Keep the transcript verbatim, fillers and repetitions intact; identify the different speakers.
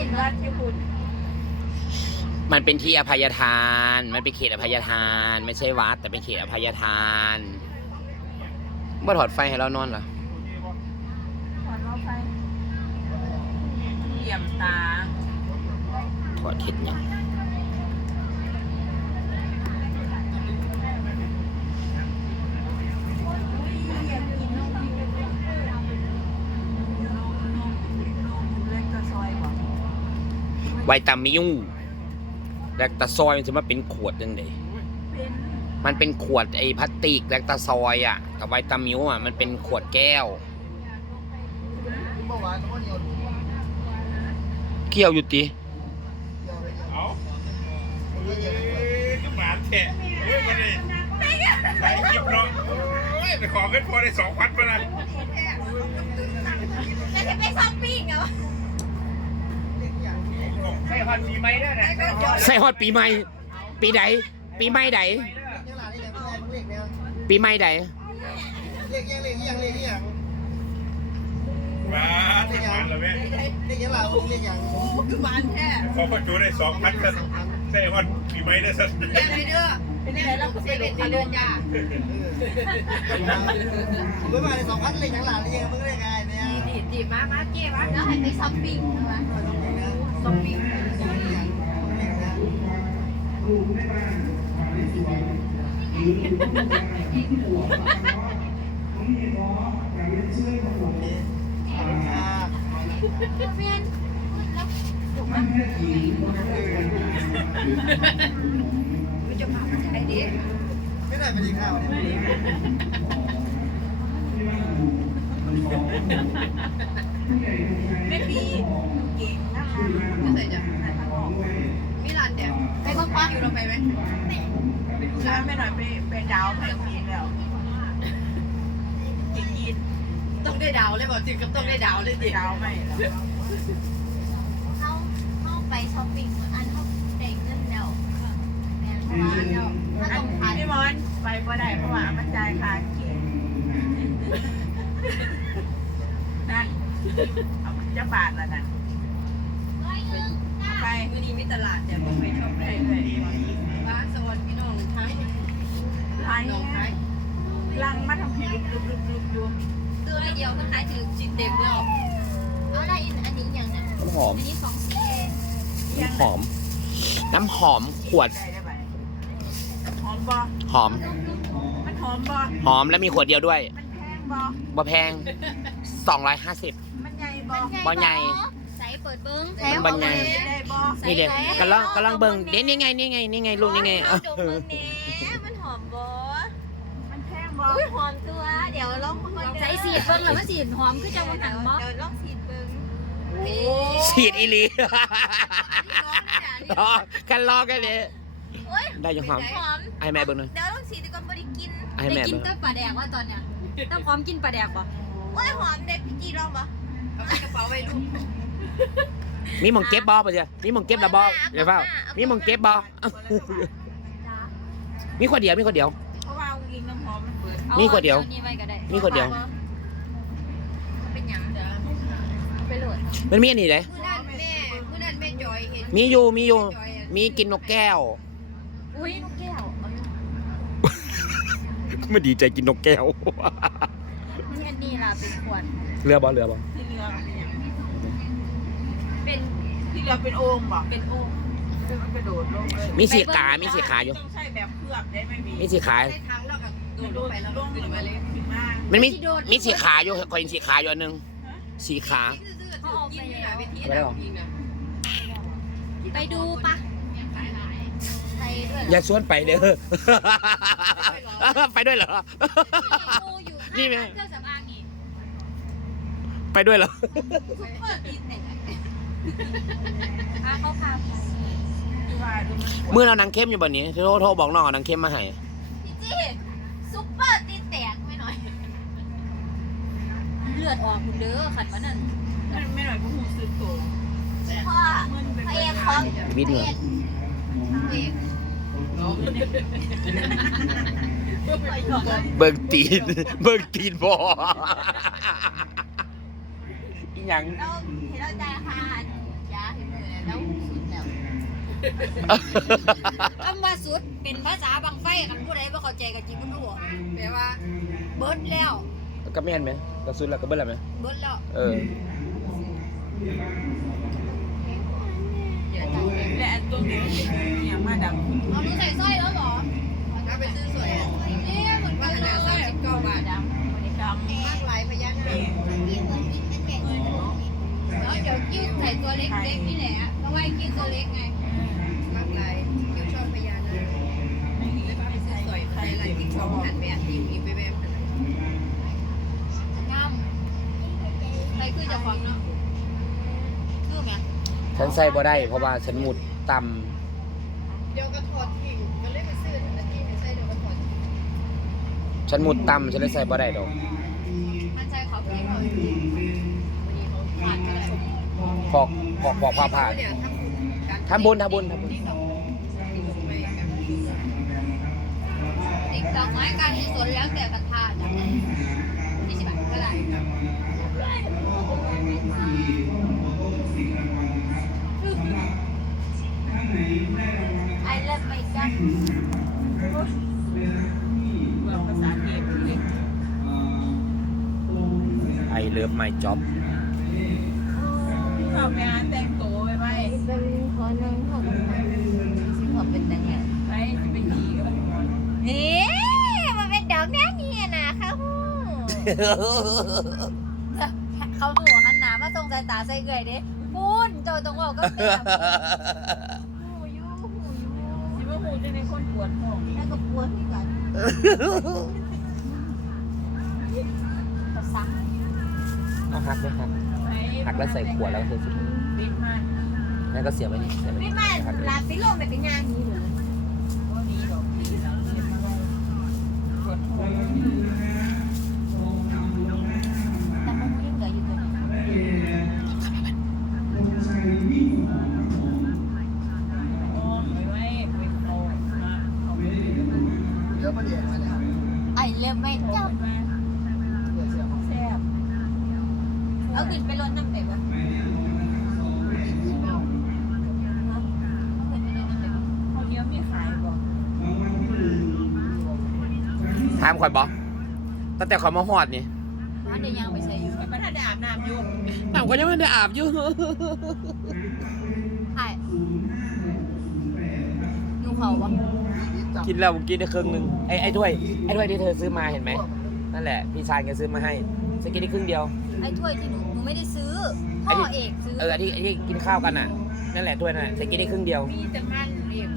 Speaker 1: นวัดญี่ปุ่น
Speaker 2: มันเป็นที่อภัยทานมันเป็นเขตอภัยทานไม่ใช่วัดแต่เป็นเขตอภัยทานเมื่อถอดไฟให้เรานอนเหรอ
Speaker 1: ถอดไฟเหลี่ยมตา
Speaker 2: ถอดเห็ดยังไวตามิวแลคตาซอยมันจะมาเป็นขวดยังไงมันเป็นขวดไอ้พลาสติกแลคตาซอยอ่ะกับไวตามิวอ่ะมันเป็นขวดแก้วเกี่ยวอยู่ตี
Speaker 3: เอาเอ้ยก็หมาแทะเฮ้ยมาดิใส่คลิปเนาะโอ้ยไปขอเงินพอได้สองพันมาละ
Speaker 1: จะจะไปช้อปปิ้งเหรอ
Speaker 3: ใส่พันปีใหม่ได้นะ
Speaker 2: ใส่ฮอดปีใหม่ปีไหนปีใหม่ไหนปีใหม่ไหน
Speaker 4: เรียกยังเรียกยังเรียกยัง
Speaker 3: มาถึงมันแล้วแม่
Speaker 4: เรียกยังเราเรียกยัง
Speaker 1: คือมันแค่
Speaker 3: ขอประจูได้สองพันกันใส่พันปีใหม่ได้สัก
Speaker 1: เรียกไรเด้อเป็นอะไรเราเซเว่นไปเดินยา
Speaker 4: ไม่มาเลยสองพันเรียกยังหลานเรียกมึงเรียกไงเนี่ย
Speaker 1: ดีดีมามาเก๋มาแล้วให้ไปช้อปปิ้งใช่ไหมช้อปปิ้งเพียนแล้วถูกไหมจะพาไปไหนดี
Speaker 4: ไม่ได้ไปดีข้าว
Speaker 1: ไม่ปีเก่งนะคะจะใส่จ้ะมีร้านเดี๋ยวไปก็คว้าอยู่ลงไปไหมร้านไม่หน่อยไปไปดาวไปกินแล้วกินต้องได้ดาวเลยบอกจริงกับต้องได้ดาวเลยดิดาวไม่แล้ว
Speaker 5: เข้าเข้าไปช้อปปิ้งอันเข้าเด็กเงินแล้วแม่เพราะว่าเนาะถ้าต้องขาย
Speaker 1: พี่มอนไปก็ได้เพราะว่ามันจ่ายค่าเข็มนั่นจะบาทละนั่นไปวันนี้มีตลาดเดี๋ยวไปชมได้เลยร้านสวัสดิ์พี่น้องไทยไทยลังมาทำผิวลุกลุกลุกอยู่
Speaker 5: ตัวเดียวก็ขายถึงจิตเต็มแล้วเอาได้อินอันนี้อย่างเนี้ย
Speaker 2: น้ำหอม
Speaker 5: อันนี้ของสีเอง
Speaker 2: น้ำหอมน้ำหอมขวด
Speaker 1: หอมบอ
Speaker 2: หอม
Speaker 1: มันหอมบอ
Speaker 2: หอมแล้วมีขวดเดียวด้วย
Speaker 1: มันแพงบอ
Speaker 2: บ่แพงสองร้อยห้าสิบ
Speaker 1: มันใหญ่บอ
Speaker 2: บ่ใหญ่
Speaker 5: ใส่เปิดเบิ้ง
Speaker 2: มันบ่ใหญ่นี่เด็กกำลังกำลังเบิ้งเด็นี่ไงนี่ไงนี่ไงลูกนี่ไง
Speaker 5: เออจบเบิ้งเนี้ยมันหอมบอ
Speaker 1: มันแพงบอ
Speaker 5: อุ้ยหอมตัวเดี๋ยวลองใส่สีเบิ้งหรือว่าสีหอมคือจะมาหันบอ
Speaker 1: เดี๋ยวลองสีเบิ้ง
Speaker 2: ฉีดอีลีกันลอกกันเลยได้ยังหอมไอแม่เบิ้งเลย
Speaker 5: เดี๋ยวลองสีดีกว่าบริกิน
Speaker 2: ไอแม่
Speaker 5: กินเต้าปลาแดกว่าตอนเนี้ยต้องพร้อมกินปลาแดกป่ะโอ้ยหอมเด็ดพี่จีลองป่ะ
Speaker 1: เอาใส่กระเป๋าไว้ลูก
Speaker 2: มีมองเก็บบอป่ะเจ้ามีมองเก็บระบอเดี๋ยวเฝ้ามีมองเก็บบอมีคนเดียวมีคนเดียว
Speaker 1: เพราะว่ากินน้ำหอมมันเปิด
Speaker 2: มีคนเดียวมีคนเดียว
Speaker 5: เป็นหยังเดี๋ยวไปโหลด
Speaker 2: มันมีอันนี้เลย
Speaker 5: ผู้นั้นแม่ผู้นั้นแม่จอยเห็น
Speaker 2: มีอยู่มีอยู่มีกินนกแก้ว
Speaker 5: อุ้ยนกแก้ว
Speaker 2: ไม่ดีใจกินนกแก้ว
Speaker 5: นี่อันนี้ล่ะเป็นขวด
Speaker 2: เรือบอเรือบอ
Speaker 1: ที่เรือ
Speaker 5: เป็น
Speaker 1: ที่เรือเป็นโอ่งบ่
Speaker 5: เป็นโอ่ง
Speaker 1: มันกระโดดลงเลย
Speaker 2: มีสีขามีสีขาอยู่
Speaker 1: ต้องใช้แบบเคลือบได้ไม่มี
Speaker 2: มีสีขา
Speaker 5: ใช้ทั้งแล้วก็โดดลงไปแล้วลงไปเลย
Speaker 2: มันมีมีสีขาอยู่คอยสีขาอยู่อันนึงสีขา
Speaker 5: เขาเอาไปแล้ว
Speaker 2: ไปแล้ว
Speaker 5: ไปดูปะ
Speaker 2: อย่าชวนไปเด้อไปด้วยเหรอนี่ไหมไปด้วยเหรอ
Speaker 5: เขาพา
Speaker 2: เมื่อเรานางเข้มอยู่บนนี้โทรโทรบอกน้องเอานางเข้มมาให้
Speaker 5: พี่จี้ซุปเปอร์ตีแตกไม่หน่อยเลือดออกคุณเด้อขัดมานั่น
Speaker 1: ไม่หน่อยก็หูสึกโต
Speaker 5: พ่อพระเอกของ
Speaker 2: วิดเหรอเบิกตีนเบิกตีนบออีหยัง
Speaker 5: เราเห็นเราใจค่ะยาเห็นแล้วสุดแล้วคำว่าสุดเป็นภาษาบางไฟกันผู้ใดบ่เข้าใจก็จิบ่รู้แปลว่าเบิดแล้ว
Speaker 2: ก็แม่นไหมก็สุดแล้วก็เบิ้ลแล้วไหม
Speaker 5: เบิดแล้ว
Speaker 2: เออ
Speaker 1: และอันตัวนี้อย่างมาดำ
Speaker 5: เอาหนูใส่สร้อยแล้วเหรอ
Speaker 1: ถ้าไปซื้อสวยอ่ะ
Speaker 5: นี่เหมือน
Speaker 1: ก็
Speaker 5: กัน
Speaker 1: ข
Speaker 5: เล
Speaker 1: นาดสาม
Speaker 5: ย
Speaker 1: สิบเก้าบาทดำดำมากหลายพยัญชนะ
Speaker 5: แล้วเดี๋ยวกิ้วใส่ตัวเล็กๆนี่แหละเพราะว่ากิ้วตัวเล็กไง
Speaker 1: มากหลายคิวชอบพญานาคแล้วก็ไปซื้อสวยใครอะไรที่ชอบหันแบบทีมอีไปแบบขนาด
Speaker 5: งามใครคือเจ้าของเนาะคือไหม
Speaker 2: ฉันใส่บ่ได้เพราะว่าฉันหมุดต่
Speaker 1: เดี๋ยวก็ถอดทิ้งก็เลยไปซื้อนาทีไม่ใช่เดี๋ยวก็ถอดทิ้ง
Speaker 2: ำฉันหมุดต่ำฉันเลยใส่บ่ได้ดอก
Speaker 5: มันใจเขาเพียงเลยวันนี้เขาผ่านไปแล้ว
Speaker 2: ปอกปอกปอกผ้าผ่าน
Speaker 1: เนี่ยทำ
Speaker 2: ทำบุญทำบุญทำบุญ
Speaker 5: ติ๊กดอกไม้การกุศลแล้วแต่ศรัทธาจ้ะยี่สิบบาทก็ได้ไอเลิฟไปจ้ะ
Speaker 1: ภาษาเทพ
Speaker 2: ไอเลิฟไมจ็อบ
Speaker 1: ชอบงานแต่งตัวไปไป
Speaker 5: เป็นคนหนึ่งของซึ่งเขาเป็นยังไง
Speaker 1: ไปไปขี่กับ
Speaker 5: นี่มันเป็นดอกแดงนี่นะเขาหูเขาหัวหันหนามาส่งสายตาใส่เกยเด้ปุ้นโจตรงออกก็เป็นแบบหูยูหูยู
Speaker 1: คิดว่าหูจะในคนปวดท้อง
Speaker 5: แล้วก็ปวดที่กันภาษา
Speaker 2: เอาหักไหมหักหักแล้วใส่ขวดแล้วก็ใส่ถุง
Speaker 1: ปิดมา
Speaker 2: นั่นก็เสียบไว้นี่เสียบไว้
Speaker 5: พี่
Speaker 2: นี่
Speaker 5: แม่ลาฟิโลมันเป็นงานนี้เลย
Speaker 1: ก็มีดอกดีแล้วเรียนมาลงปวดท้อง
Speaker 5: แต่มันยังเหลืออยู่ตัวนี้
Speaker 1: อ๋อไม่ไว้ไปเอามาเอาไป
Speaker 4: เยอะประเดี๋ยวมาเนี่ย
Speaker 5: ไอเลิฟไม่เจ้า
Speaker 4: เดี๋ยวเสียของ
Speaker 1: แซ่บ
Speaker 5: เอาขึ้นไปรถน้ำเป็ดวะเอาขึ้นไปรถน้ำเป็ดวะ
Speaker 1: ข้าวเหนียวมีขายบ่
Speaker 2: ถามข่อยบอกตั้งแต่ข่อยมาฮอดนี่
Speaker 5: ร้านเดียวยังไปใช้อยู่
Speaker 1: ไปประทานได้อาบน้ำอยู่
Speaker 2: น้ำก็ยังไม่ได้อาบอยู่
Speaker 5: ไอ้ยูเขาปะ
Speaker 2: กินแล้วผมกินได้ครึ่งหนึงไอ้ไอ้ถ้วยไอ้ถ้วยที่เธอซื้อมาเห็นไหมนั่นแหละพี่ชายแกซื้อมาให้ฉันกินได้ครึ่งเดียว
Speaker 5: ไอ้ถ้วยที่หนูหนูไม่ได้ซื้อพ่อเอกซื้อ
Speaker 2: เออที่ที่กินข้าวกันอ่ะนั่นแหละถ้วยนั่นแหละฉันกินได้ครึ่งเดียว
Speaker 1: มีแต่มันเรียก